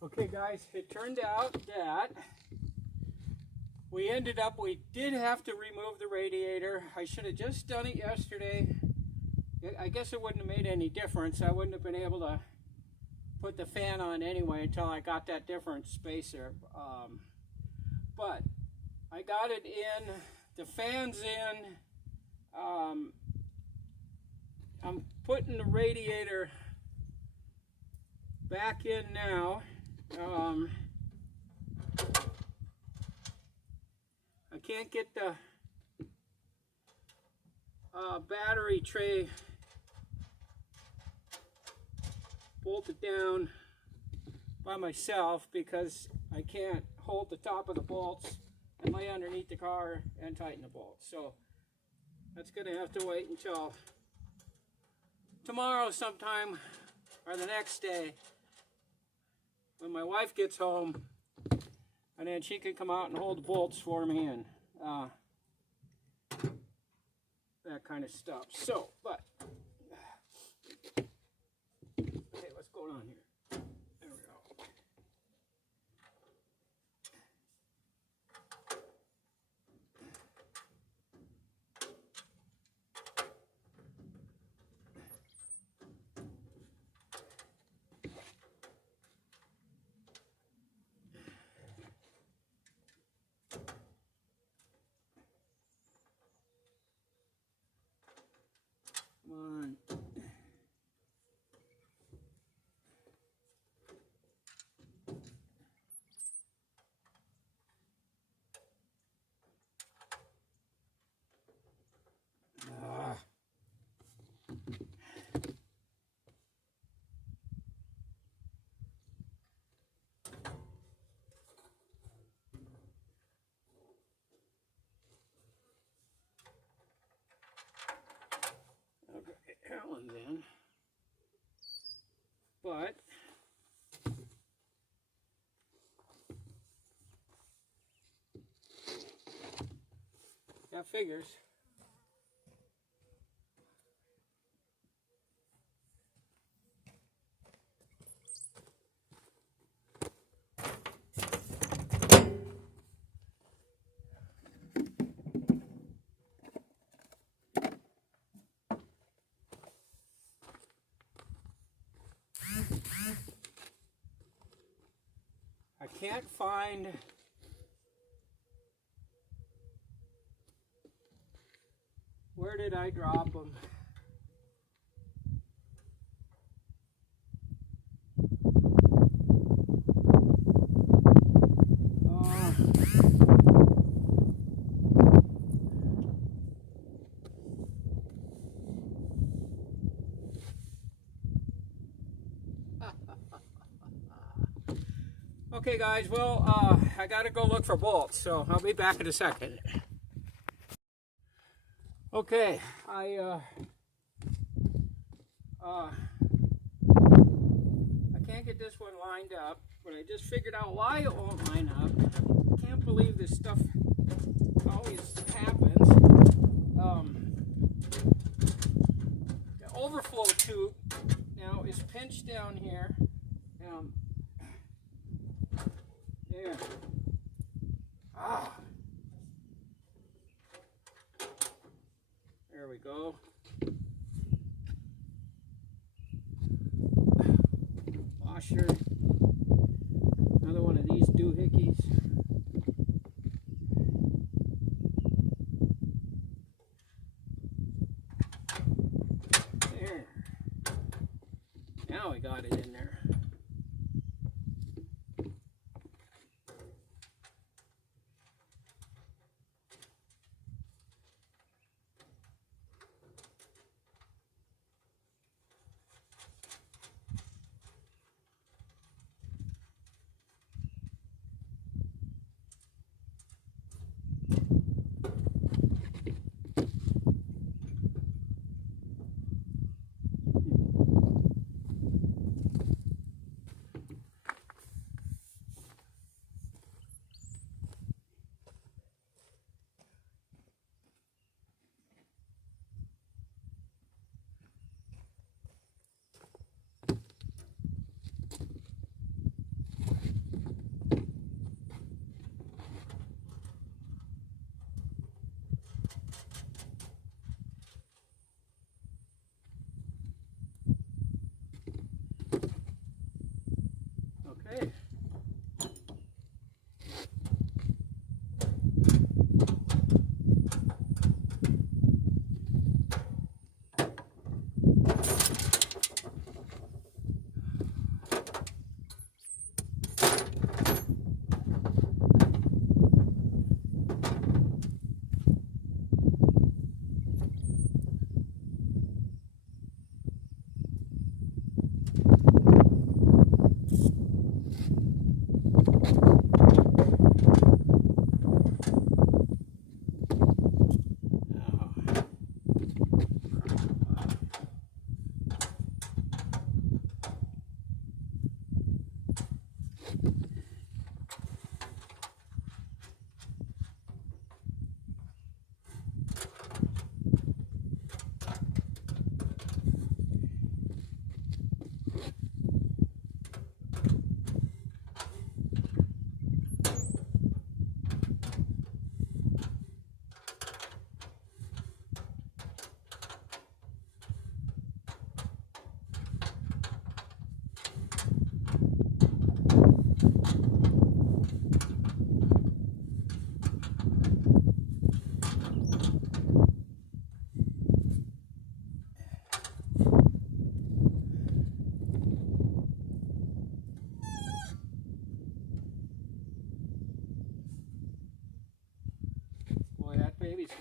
Okay guys, it turned out that we did have to remove the radiator. I should have just done it yesterday. I guess it wouldn't have made any difference. I wouldn't have been able to put the fan on anyway until I got that different spacer. But I got it in, the fan's in. I'm putting the radiator back in now. I can't get the battery tray bolted down by myself because I can't hold the top of the bolts and lay underneath the car and tighten the bolts. So that's going to have to wait until tomorrow sometime or the next day when my wife gets home, and then she can come out and hold the bolts for me and that kind of stuff. So, but okay, what's going on here? There we go. Come on. That one's in, but that figures. I can't find where did I drop them? Okay guys, well, I gotta go look for bolts, so I'll be back in a second. Okay, I can't get this one lined up, but I just figured out why it won't line up. I can't believe this stuff always happens. The overflow tube now is pinched down here. There. There we go. Washer. Another one of these doohickeys. There. Now we got it in there.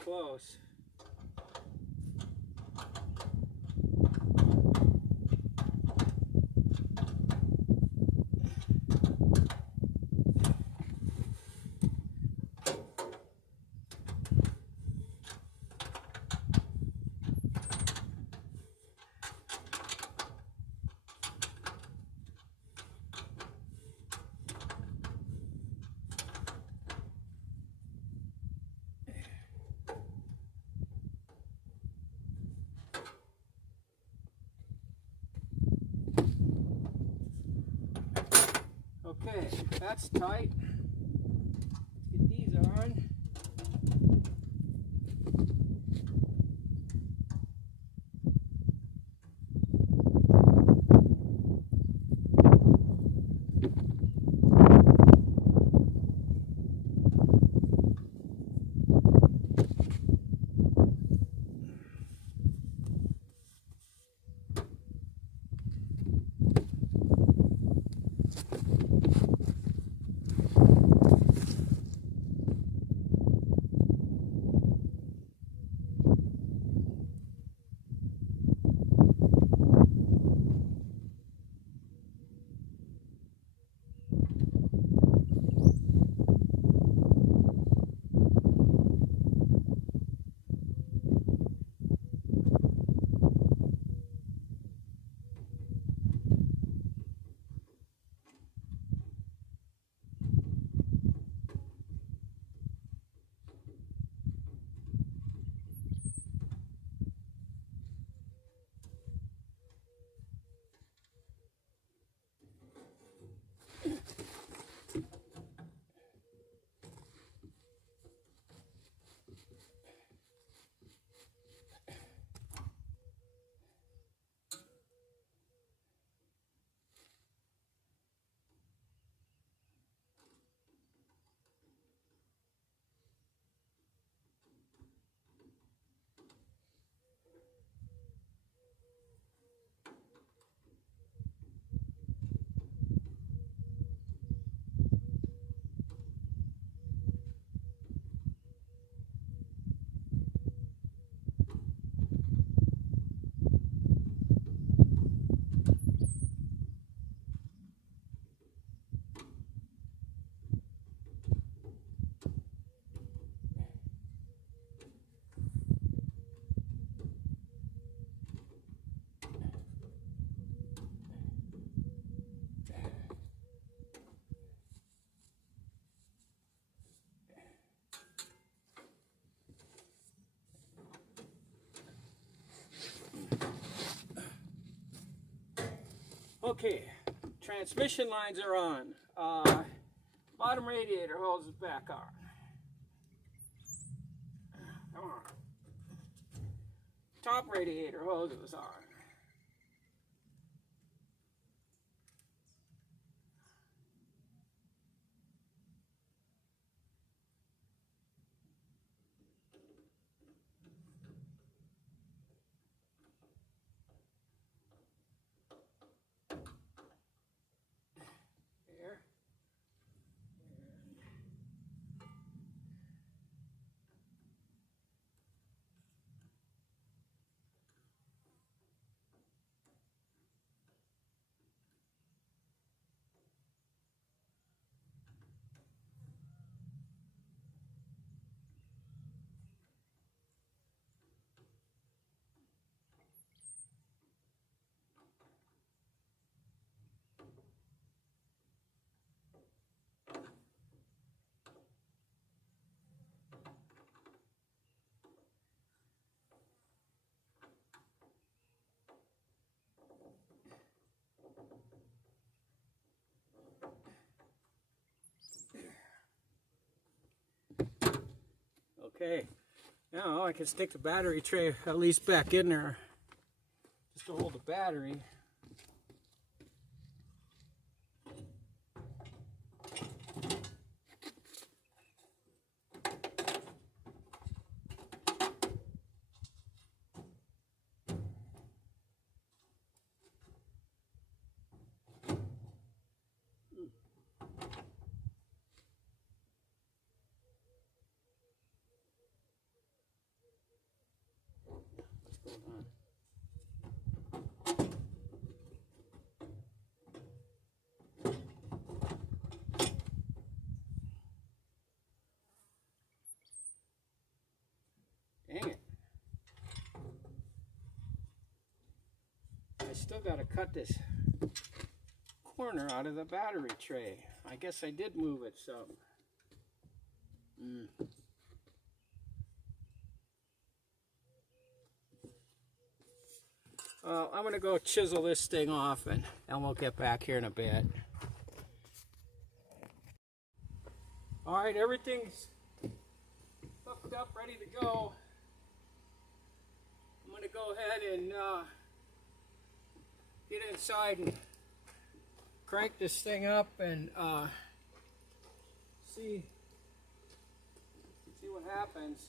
close. Okay, that's tight. Let's get these on. Okay, transmission lines are on. Bottom radiator hose is back on. Come on. Top radiator hose is on. There. Okay, now I can stick the battery tray at least back in there just to hold the battery. still got to cut this corner out of the battery tray. I guess I did move it some. I'm going to go chisel this thing off, and we'll get back here in a bit. All right, everything's hooked up, ready to go. I'm going to go ahead and get inside and crank this thing up and see what happens.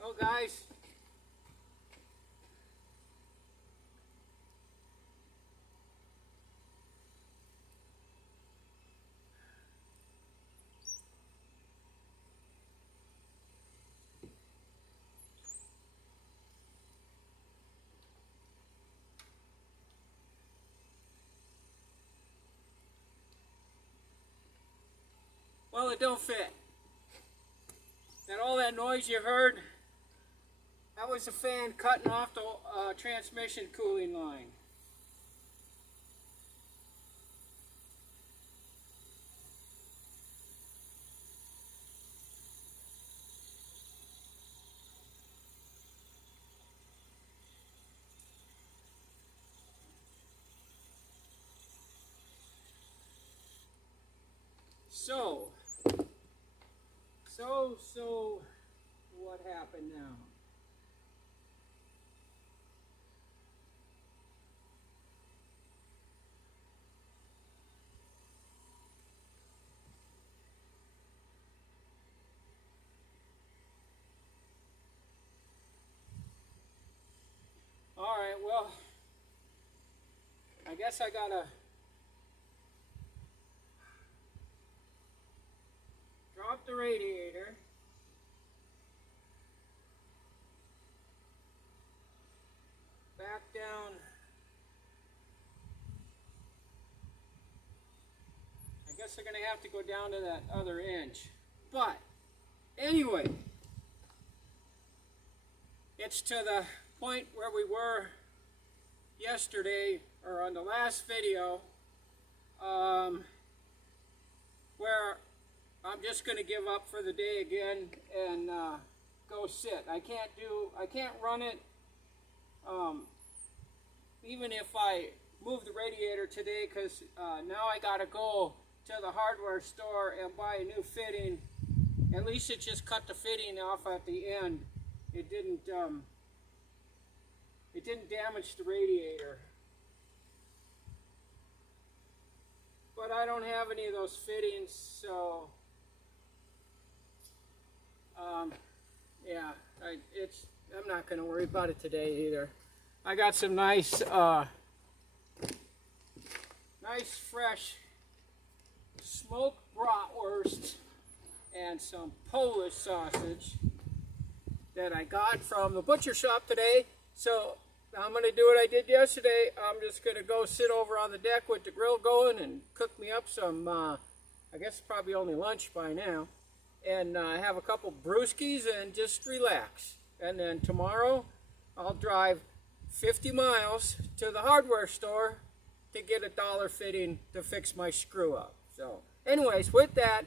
Well, guys, well, it don't fit. And all that noise you heard, that was the fan cutting off the transmission cooling line. So, what happened now? All right, well, I guess I gotta drop the radiator. Back down. I guess they're gonna have to go down to that other inch. But anyway, it's to the point where we were yesterday, or on the last video, where I'm just going to give up for the day again and go sit. I can't run it, even if I move the radiator today, because now I got to go to the hardware store and buy a new fitting. At least it just cut the fitting off at the end. It didn't damage the radiator. But I don't have any of those fittings, so yeah, I'm not going to worry about it today either. I got some nice fresh smoked bratwurst and some Polish sausage that I got from the butcher shop today. So I'm going to do what I did yesterday. I'm just going to go sit over on the deck with the grill going and cook me up some, I guess probably only lunch by now, and have a couple brewskis and just relax. And then tomorrow I'll drive 50 miles to the hardware store to get a dollar fitting to fix my screw up. So anyways, with that,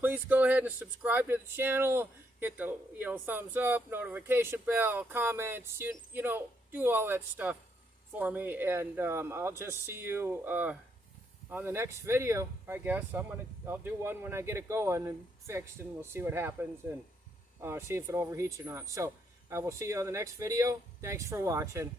please go ahead and subscribe to the channel. Hit the thumbs up, notification bell, comments, you know, do all that stuff for me, and I'll just see you on the next video, I guess, I'll do one when I get it going and fixed, and we'll see what happens and see if it overheats or not. So I will see you on the next video. Thanks for watching.